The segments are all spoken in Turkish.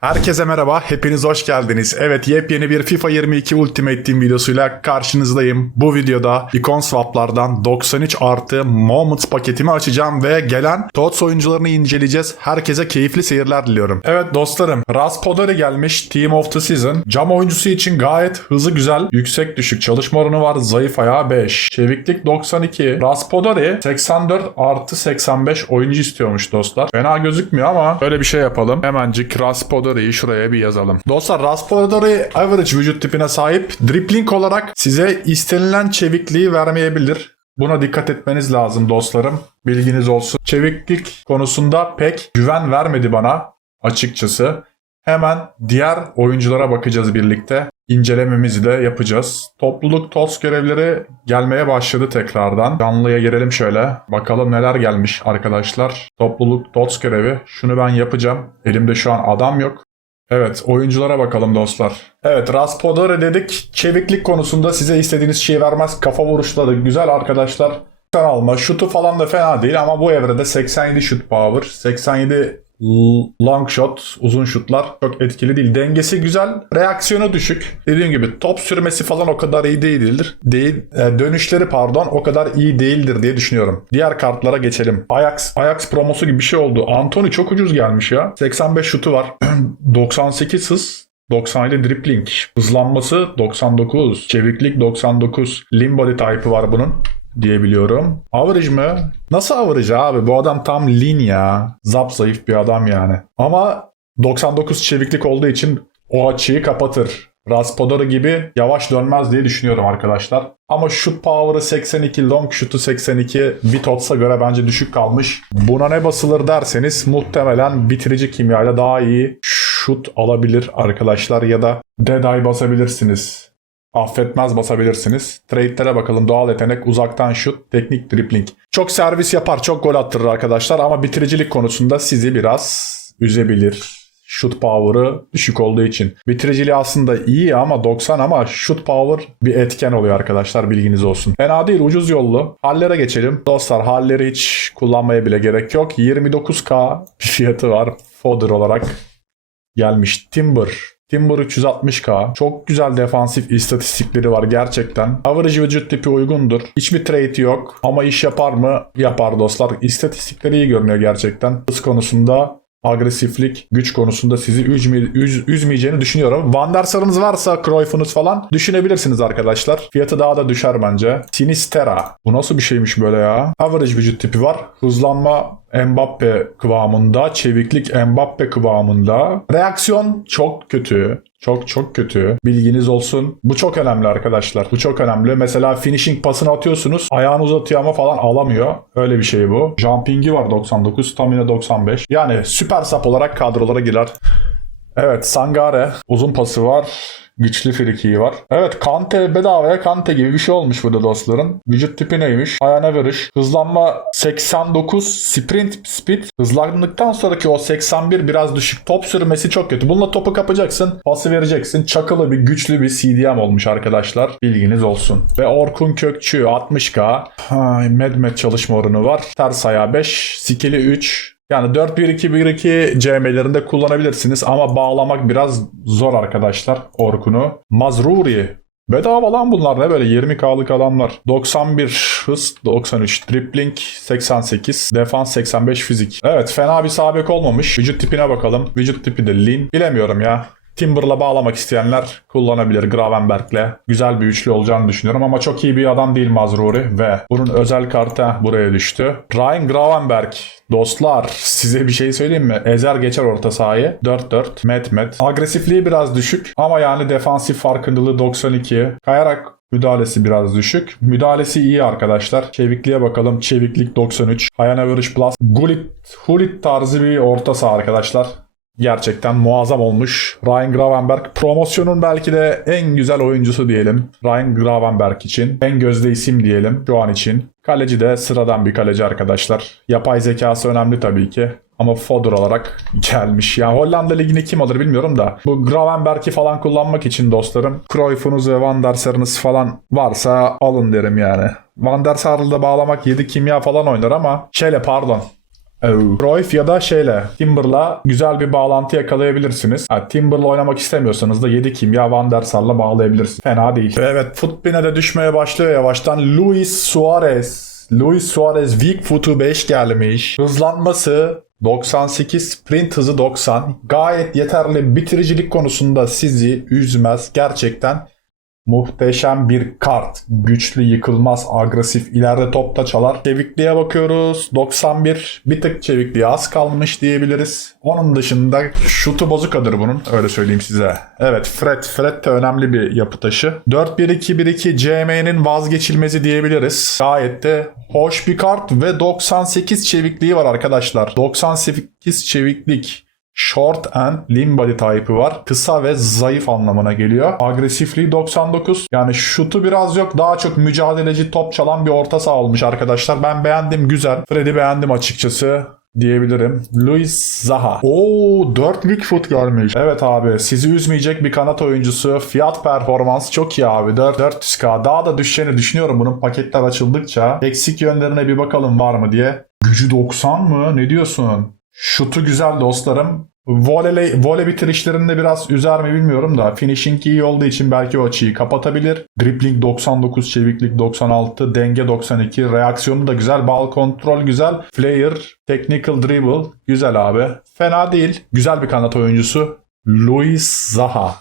Herkese merhaba, hepiniz hoş geldiniz. Evet, yepyeni bir FIFA 22 Ultimate Team videosuyla karşınızdayım. Bu videoda Icon Swap'lardan 93 artı Moments paketimi açacağım ve gelen TOTS oyuncularını inceleyeceğiz. Herkese keyifli seyirler diliyorum. Evet dostlarım, Raspodari gelmiş Team of the Season. Cam oyuncusu için gayet hızı güzel, yüksek düşük çalışma oranı var, zayıf ayağı 5. Çeviklik 92. Raspodari 84 artı 85 oyuncu istiyormuş dostlar. Fena gözükmüyor ama böyle bir şey yapalım. Hemencik Raspodari'yi şuraya bir yazalım. Dostlar Raspodari average vücut tipine sahip. Dribbling olarak size istenilen çevikliği vermeyebilir. Buna dikkat etmeniz lazım dostlarım. Bilginiz olsun. Çeviklik konusunda pek güven vermedi bana açıkçası. Hemen diğer oyunculara bakacağız birlikte. İncelememizi de yapacağız. Topluluk TOS görevleri gelmeye başladı tekrardan. Canlıya girelim şöyle. Bakalım neler gelmiş arkadaşlar. Topluluk TOS görevi. Şunu ben yapacağım. Elimde şu an adam yok. Evet oyunculara bakalım dostlar. Evet Raspodori dedik. Çeviklik konusunda size istediğiniz şeyi vermez. Kafa vuruşları güzel arkadaşlar. Sen alma. Şutu falan da fena değil ama bu evrede 87 şut power. 87 l- long shot, uzun şutlar çok etkili değil. Dengesi güzel, reaksiyonu düşük. Dediğim gibi top sürmesi falan o kadar iyi değildir. Değil, e, dönüşleri pardon o kadar iyi değildir diye düşünüyorum. Diğer kartlara geçelim. Ajax, Ajax promosu gibi bir şey oldu. Anthony çok ucuz gelmiş ya. 85 şutu var. 98 hız, 97 dribbling, hızlanması 99, çeviklik 99, limb body type'ı var bunun diyebiliyorum. Average mı? Nasıl average abi? Bu adam tam lean ya. Zap zayıf bir adam yani. Ama 99 çeviklik olduğu için o açıyı kapatır. Raspadori gibi yavaş dönmez diye düşünüyorum arkadaşlar. Ama shoot power'ı 82, long shoot'u 82 Vitots'a göre bence düşük kalmış. Buna ne basılır derseniz muhtemelen bitirici kimyayla daha iyi shoot alabilir arkadaşlar ya da dead eye basabilirsiniz. Affetmez basabilirsiniz. Trade'lere bakalım. Doğal yetenek, uzaktan şut, teknik dribbling. Çok servis yapar, çok gol attırır arkadaşlar ama bitiricilik konusunda sizi biraz üzebilir. Shoot power'ı düşük olduğu için. Bitiriciliği aslında iyi ama 90 ama shoot power bir etken oluyor arkadaşlar bilginiz olsun. Fena değil ucuz yollu. Hallere geçelim. Dostlar halleri hiç kullanmaya bile gerek yok. 29k bir fiyatı var fodder olarak gelmiş. Timber. Timber 360k. Çok güzel defansif istatistikleri var gerçekten. Average vücut tipi uygundur. Hiçbir trade yok. Ama iş yapar mı? Yapar dostlar. İstatistikleri iyi görünüyor gerçekten. Hız konusunda agresiflik, güç konusunda sizi üzme, üz- üzmeyeceğini düşünüyorum. Van der Sar'ınız varsa, Cruyff'unuz falan düşünebilirsiniz arkadaşlar. Fiyatı daha da düşer bence. Sinistera. Bu nasıl bir şeymiş böyle ya? Average vücut tipi var. Hızlanma Mbappe kıvamında, çeviklik Mbappe kıvamında. Reaksiyon çok kötü. Çok çok kötü. Bilginiz olsun. Bu çok önemli arkadaşlar. Bu çok önemli. Mesela finishing pasını atıyorsunuz. Ayağını uzatıyor ama falan alamıyor. Öyle bir şey bu. Jumping'i var 99. Stamina 95. Yani süper sap olarak kadrolara girer. Evet Sangare. Uzun pası var. Güçlü frikiği var. Evet Kante bedavaya Kante gibi bir şey olmuş burada dostlarım. Vücut tipi neymiş? Ayağına veriş. Hızlanma 89. Sprint speed. Hızlandıktan sonraki o 81 biraz düşük. Top sürmesi çok kötü. Bununla topu kapacaksın. Pası vereceksin. Çakılı bir güçlü bir CDM olmuş arkadaşlar. Bilginiz olsun. Ve Orkun Kökçü 60k. Ay, Medmet çalışma oranı var. Ters ayağı 5. Skill'i 3. Yani 4-1-2-1-2 CM'lerinde kullanabilirsiniz ama bağlamak biraz zor arkadaşlar Orkun'u. Mazruri. Bedava lan bunlar ne böyle 20k'lık adamlar. 91 hız, 93 dribbling, 88 defans, 85 fizik. Evet fena bir sabek olmamış. Vücut tipine bakalım. Vücut tipi de lean. Bilemiyorum ya. Timber'la bağlamak isteyenler kullanabilir Gravenberg'le. Güzel bir üçlü olacağını düşünüyorum ama çok iyi bir adam değil Mazruri ve bunun özel kartı buraya düştü. Ryan Gravenberg. Dostlar size bir şey söyleyeyim mi? Ezer geçer orta sahayı. 4-4. Met met. Agresifliği biraz düşük ama yani defansif farkındalığı 92. Kayarak Müdahalesi biraz düşük. Müdahalesi iyi arkadaşlar. Çevikliğe bakalım. Çeviklik 93. Hayan Average Plus. Gullit, Hulit tarzı bir orta saha arkadaşlar. Gerçekten muazzam olmuş. Ryan Gravenberg promosyonun belki de en güzel oyuncusu diyelim. Ryan Gravenberg için. En gözde isim diyelim şu an için. Kaleci de sıradan bir kaleci arkadaşlar. Yapay zekası önemli tabii ki. Ama fodder olarak gelmiş. Yani Hollanda Ligi'ni kim alır bilmiyorum da. Bu Gravenberg'i falan kullanmak için dostlarım. Cruyff'unuz ve Van der Sar'ınız falan varsa alın derim yani. Van der Sar'ı da bağlamak 7 kimya falan oynar ama şeyle pardon. Cruyff ya da şeyle Timber'la güzel bir bağlantı yakalayabilirsiniz. Ha, Timber'la oynamak istemiyorsanız da 7 kimya Van der Sar'la bağlayabilirsiniz. Fena değil. Evet Footbin'e de düşmeye başlıyor yavaştan. Luis Suarez. Luis Suarez weak foot'u 5 gelmiş. Hızlanması 98, sprint hızı 90. Gayet yeterli bitiricilik konusunda sizi üzmez. Gerçekten Muhteşem bir kart. Güçlü, yıkılmaz, agresif, ileride topta çalar. Çevikliğe bakıyoruz. 91. Bir tık çevikliği az kalmış diyebiliriz. Onun dışında şutu bozukadır bunun. Öyle söyleyeyim size. Evet Fred. Fred de önemli bir yapı taşı. 4-1-2-1-2 CM'nin vazgeçilmezi diyebiliriz. Gayet de hoş bir kart ve 98 çevikliği var arkadaşlar. 98 çeviklik. Short and lean body type'ı var. Kısa ve zayıf anlamına geliyor. Agresifliği 99. Yani şutu biraz yok. Daha çok mücadeleci top çalan bir orta saha olmuş arkadaşlar. Ben beğendim güzel. Fred'i beğendim açıkçası diyebilirim. Luis Zaha. Oo 4 lig foot gelmiş. Evet abi sizi üzmeyecek bir kanat oyuncusu. Fiyat performans çok iyi abi. 4 400k. Daha da düşeceğini düşünüyorum bunun paketler açıldıkça. Eksik yönlerine bir bakalım var mı diye. Gücü 90 mı? Ne diyorsun? Şutu güzel dostlarım. Voley, voley bitirişlerinde biraz üzer mi bilmiyorum da finishing iyi olduğu için belki o açıyı kapatabilir. Dribbling 99, çeviklik 96, denge 92, reaksiyonu da güzel, ball kontrol güzel, flair, technical dribble güzel abi. Fena değil. Güzel bir kanat oyuncusu. Luis Zaha.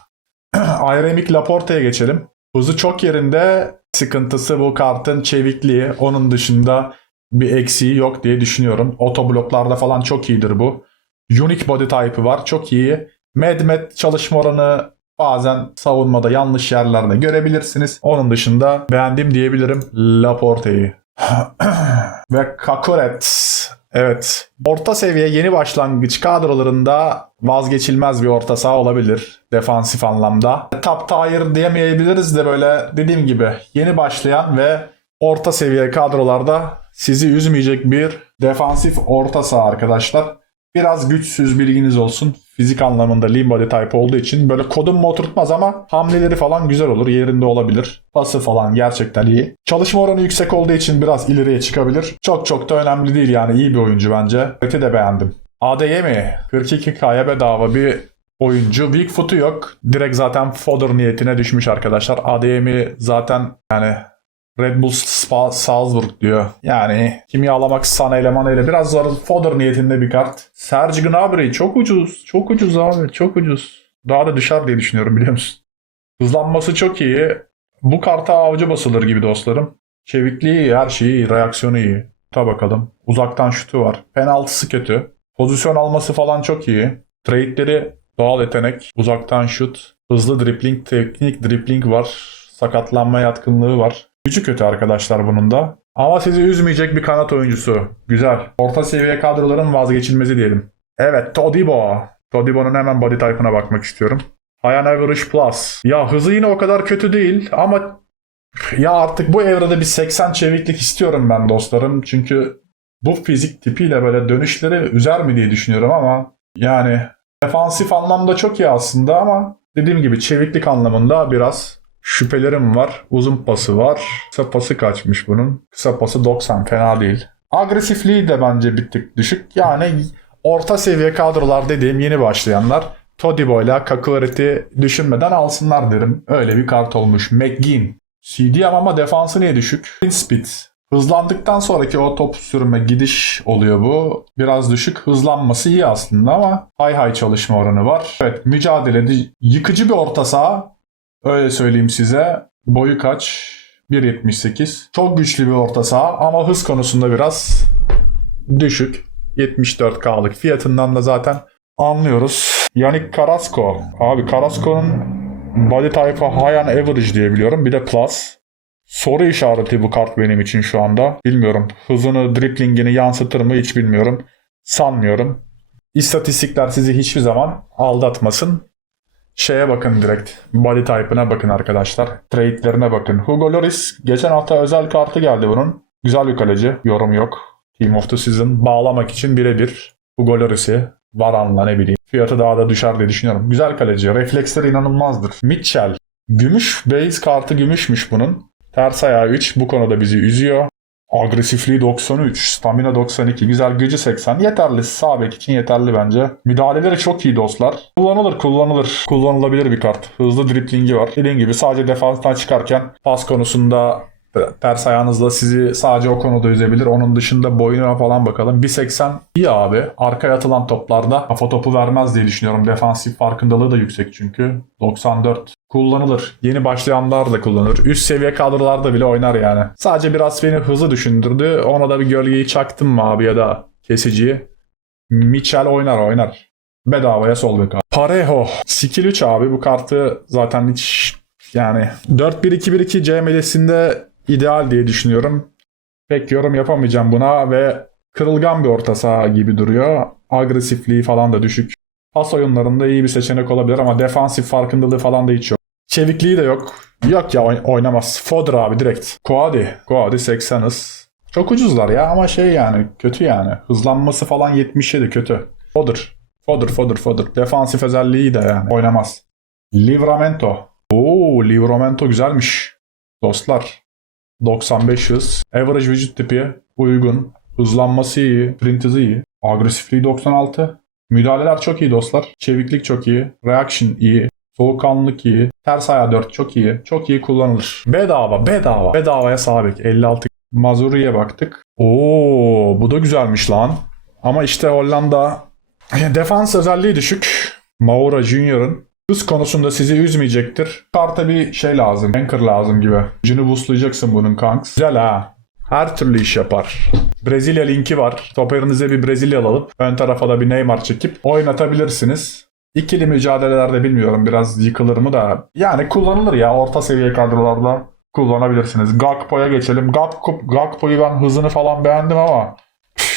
Ayremik Laporte'ye geçelim. Hızı çok yerinde. Sıkıntısı bu kartın çevikliği. Onun dışında bir eksiği yok diye düşünüyorum. Otobloklarda falan çok iyidir bu. Unique body type'ı var. Çok iyi. Medmet çalışma oranı bazen savunmada yanlış yerlerde görebilirsiniz. Onun dışında beğendim diyebilirim Laporte'yi. Ve Kakuret. Evet. Orta seviye yeni başlangıç kadrolarında vazgeçilmez bir orta saha olabilir. Defansif anlamda. Top tier diyemeyebiliriz de böyle dediğim gibi yeni başlayan ve orta seviye kadrolarda sizi üzmeyecek bir defansif orta saha arkadaşlar. Biraz güçsüz bilginiz olsun. Fizik anlamında lean body type olduğu için böyle kodum mu oturtmaz ama hamleleri falan güzel olur. Yerinde olabilir. Pası falan gerçekten iyi. Çalışma oranı yüksek olduğu için biraz ileriye çıkabilir. Çok çok da önemli değil yani iyi bir oyuncu bence. Öte de beğendim. ADY mi? 42K'ya bedava bir oyuncu. Weak foot'u yok. Direkt zaten fodder niyetine düşmüş arkadaşlar. ADM'i zaten yani Red Bull Spa Salzburg diyor. Yani kimyalamak sana eleman ile biraz zor fodder niyetinde bir kart. Serge Gnabry çok ucuz. Çok ucuz abi. Çok ucuz. Daha da düşer diye düşünüyorum biliyor musun? Hızlanması çok iyi. Bu karta avcı basılır gibi dostlarım. Çevikliği iyi, her şeyi iyi, reaksiyonu iyi. Ta bakalım. Uzaktan şutu var. Penaltısı kötü. Pozisyon alması falan çok iyi. Trade'leri doğal yetenek, uzaktan şut, hızlı dribbling, teknik dribbling var. Sakatlanma yatkınlığı var. Gücü kötü arkadaşlar bunun da. Ama sizi üzmeyecek bir kanat oyuncusu. Güzel. Orta seviye kadroların vazgeçilmezi diyelim. Evet Todibo. Todibo'nun hemen body type'ına bakmak istiyorum. High Average Plus. Ya hızı yine o kadar kötü değil ama ya artık bu evrede bir 80 çeviklik istiyorum ben dostlarım. Çünkü bu fizik tipiyle böyle dönüşleri üzer mi diye düşünüyorum ama yani defansif anlamda çok iyi aslında ama dediğim gibi çeviklik anlamında biraz şüphelerim var. Uzun pası var. Kısa pası kaçmış bunun. Kısa pası 90 fena değil. Agresifliği de bence bir tık düşük. Yani orta seviye kadrolar dediğim yeni başlayanlar Todibo ile Kakuret'i düşünmeden alsınlar derim. Öyle bir kart olmuş. McGinn. CDM ama defansı niye düşük? Speed. Hızlandıktan sonraki o top sürme gidiş oluyor bu. Biraz düşük. Hızlanması iyi aslında ama hay hay çalışma oranı var. Evet mücadelede yıkıcı bir orta saha. Öyle söyleyeyim size. Boyu kaç? 1.78. Çok güçlü bir orta saha ama hız konusunda biraz düşük. 74K'lık fiyatından da zaten anlıyoruz. Yannick Carrasco. Abi Carrasco'nun body type'ı high and average diye biliyorum. Bir de plus. Soru işareti bu kart benim için şu anda. Bilmiyorum. Hızını, driplingini yansıtır mı hiç bilmiyorum. Sanmıyorum. İstatistikler sizi hiçbir zaman aldatmasın. Şeye bakın direkt. Body type'ına bakın arkadaşlar. Trade'lerine bakın. Hugo Lloris. Geçen hafta özel kartı geldi bunun. Güzel bir kaleci. Yorum yok. Team of the Season bağlamak için birebir. Hugo Lloris'i. Varan'la ne bileyim. Fiyatı daha da düşer diye düşünüyorum. Güzel kaleci. Refleksleri inanılmazdır. Mitchell. Gümüş base kartı gümüşmüş bunun. Ters ayağı 3 bu konuda bizi üzüyor. Agresifliği 93, stamina 92, güzel gücü 80. Yeterli. Sağ bek için yeterli bence. Müdahaleleri çok iyi dostlar. Kullanılır, kullanılır. Kullanılabilir bir kart. Hızlı driplingi var. Dediğim gibi sadece defanstan çıkarken pas konusunda ters ayağınızla sizi sadece o konuda üzebilir. Onun dışında boyuna falan bakalım. 1.80 iyi abi. Arkaya atılan toplarda kafa topu vermez diye düşünüyorum. Defansif farkındalığı da yüksek çünkü. 94 kullanılır. Yeni başlayanlar da kullanır. Üst seviye kadrolarda bile oynar yani. Sadece biraz beni hızlı düşündürdü. Ona da bir gölgeyi çaktım mı abi ya da kesiciyi. Mitchell oynar oynar. Bedavaya sol bek abi. Parejo. Skill 3 abi. Bu kartı zaten hiç yani 4-1-2-1-2 CML'sinde ideal diye düşünüyorum. Pek yorum yapamayacağım buna ve kırılgan bir orta saha gibi duruyor. Agresifliği falan da düşük. Pas oyunlarında iyi bir seçenek olabilir ama defansif farkındalığı falan da hiç yok. Çevikliği de yok. Yok ya oyn- oynamaz. Fodder abi direkt. Koadi. Koadi 80 hız. Çok ucuzlar ya ama şey yani kötü yani. Hızlanması falan 77 kötü. Fodder. Fodder, fodder, fodder. Defansif özelliği de yani. Oynamaz. Livramento. Oo, Livramento güzelmiş. Dostlar. 95 hız. Average vücut tipi uygun. Hızlanması iyi. Sprint hızı iyi. Agresifliği 96. Müdahaleler çok iyi dostlar. Çeviklik çok iyi. Reaction iyi. Soğukkanlılık iyi. Ters ayağı 4 çok iyi. Çok iyi kullanılır. Bedava bedava. Bedavaya sabit. 56. Mazuri'ye baktık. Oo bu da güzelmiş lan. Ama işte Hollanda defans özelliği düşük. Maura Junior'ın hız konusunda sizi üzmeyecektir. Karta bir şey lazım. Anchor lazım gibi. Gücünü boostlayacaksın bunun kanks. Güzel ha. Her türlü iş yapar. Brezilya linki var. Stoperinize bir Brezilya alıp ön tarafa da bir Neymar çekip oynatabilirsiniz. İkili mücadelelerde bilmiyorum biraz yıkılır mı da. Yani kullanılır ya orta seviye kadrolarda kullanabilirsiniz. Gakpo'ya geçelim. Gakpo, Gakpo'yu ben hızını falan beğendim ama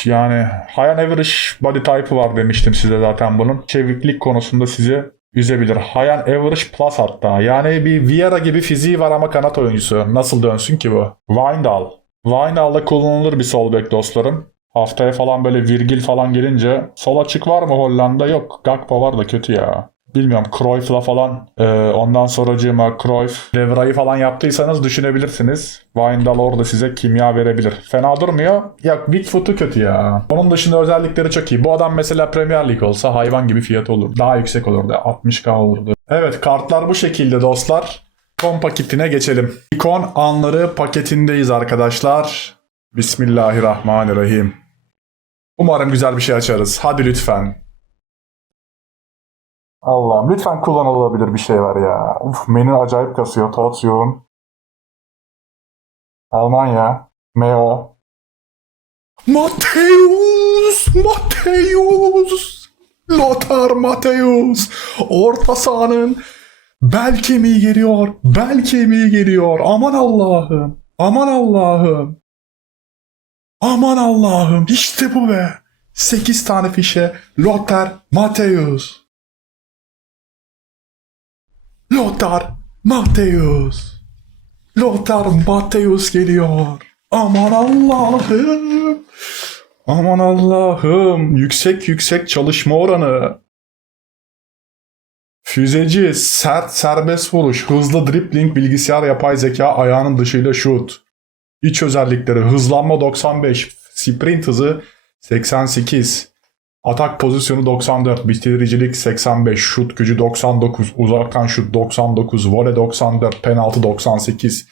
yani high average body type'ı var demiştim size zaten bunun. Çeviklik konusunda sizi üzebilir. High average plus hatta. Yani bir Vieira gibi fiziği var ama kanat oyuncusu. Nasıl dönsün ki bu? Wijndal. Wijndal'da kullanılır bir sol bek dostlarım. Haftaya falan böyle virgil falan gelince sol açık var mı Hollanda? Yok. Gakpo var da kötü ya. Bilmiyorum Cruyff'la falan e, ondan sonracığıma Cruyff, Levra'yı falan yaptıysanız düşünebilirsiniz. Wijndal orada size kimya verebilir. Fena durmuyor. Ya Bigfoot'u kötü ya. Onun dışında özellikleri çok iyi. Bu adam mesela Premier League olsa hayvan gibi fiyat olur. Daha yüksek olurdu. 60k olurdu. Evet kartlar bu şekilde dostlar. Ikon paketine geçelim. İkon anları paketindeyiz arkadaşlar. Bismillahirrahmanirrahim. Umarım güzel bir şey açarız. Hadi lütfen. Allah'ım lütfen kullanılabilir bir şey var ya. Uf menü acayip kasıyor. Tots yoğun. Almanya. Meo. Mateus! Mateus! Lothar Mateus! Orta sahanın bel kemiği geliyor. Bel kemiği geliyor. Aman Allah'ım. Aman Allah'ım. Aman Allah'ım. İşte bu be. 8 tane fişe. Lothar Mateus. Lothar Matthäus. Lothar Matthäus geliyor. Aman Allah'ım. Aman Allah'ım. Yüksek yüksek çalışma oranı. Füzeci, sert serbest vuruş, hızlı dribbling, bilgisayar yapay zeka, ayağının dışıyla şut. İç özellikleri hızlanma 95, sprint hızı 88, Atak pozisyonu 94, bitiricilik 85, şut gücü 99, uzaktan şut 99, vole 94, penaltı 98,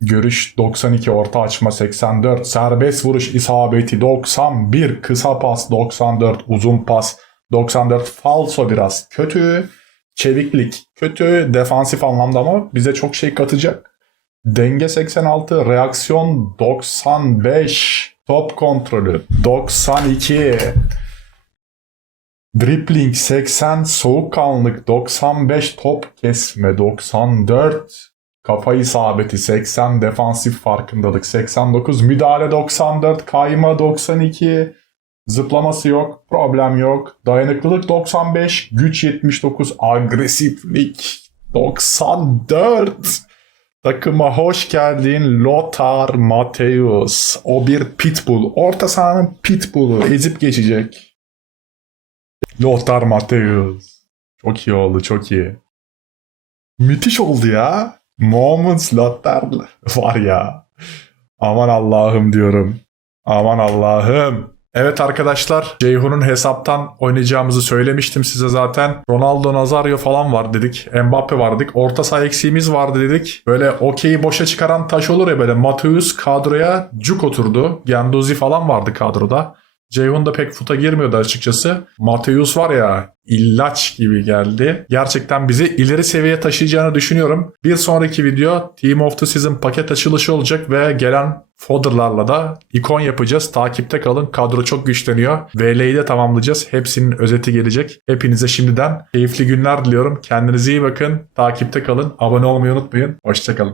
görüş 92, orta açma 84, serbest vuruş isabeti 91, kısa pas 94, uzun pas 94, falso biraz kötü, çeviklik kötü, defansif anlamda ama bize çok şey katacak. Denge 86, reaksiyon 95, top kontrolü 92, Dribbling 80, soğukkanlılık 95, top kesme 94, kafa isabeti 80, defansif farkındalık 89, müdahale 94, kayma 92, zıplaması yok, problem yok, dayanıklılık 95, güç 79, agresiflik 94. Takıma hoş geldin Lothar Matthäus. O bir pitbull. Orta sahanın pitbull'u ezip geçecek. Lothar Matthäus. Çok iyi oldu, çok iyi. Müthiş oldu ya. Moments Lothar var ya. Aman Allah'ım diyorum. Aman Allah'ım. Evet arkadaşlar Ceyhun'un hesaptan oynayacağımızı söylemiştim size zaten. Ronaldo Nazario falan var dedik. Mbappe var. Orta saha eksiğimiz vardı dedik. Böyle okeyi boşa çıkaran taş olur ya böyle. Mateus kadroya cuk oturdu. Gendozi falan vardı kadroda. Ceyhun da pek futa girmiyordu açıkçası. Mateus var ya ilaç gibi geldi. Gerçekten bizi ileri seviyeye taşıyacağını düşünüyorum. Bir sonraki video Team of the Season paket açılışı olacak ve gelen fodderlarla da ikon yapacağız. Takipte kalın. Kadro çok güçleniyor. VL'yi de tamamlayacağız. Hepsinin özeti gelecek. Hepinize şimdiden keyifli günler diliyorum. Kendinize iyi bakın. Takipte kalın. Abone olmayı unutmayın. Hoşçakalın.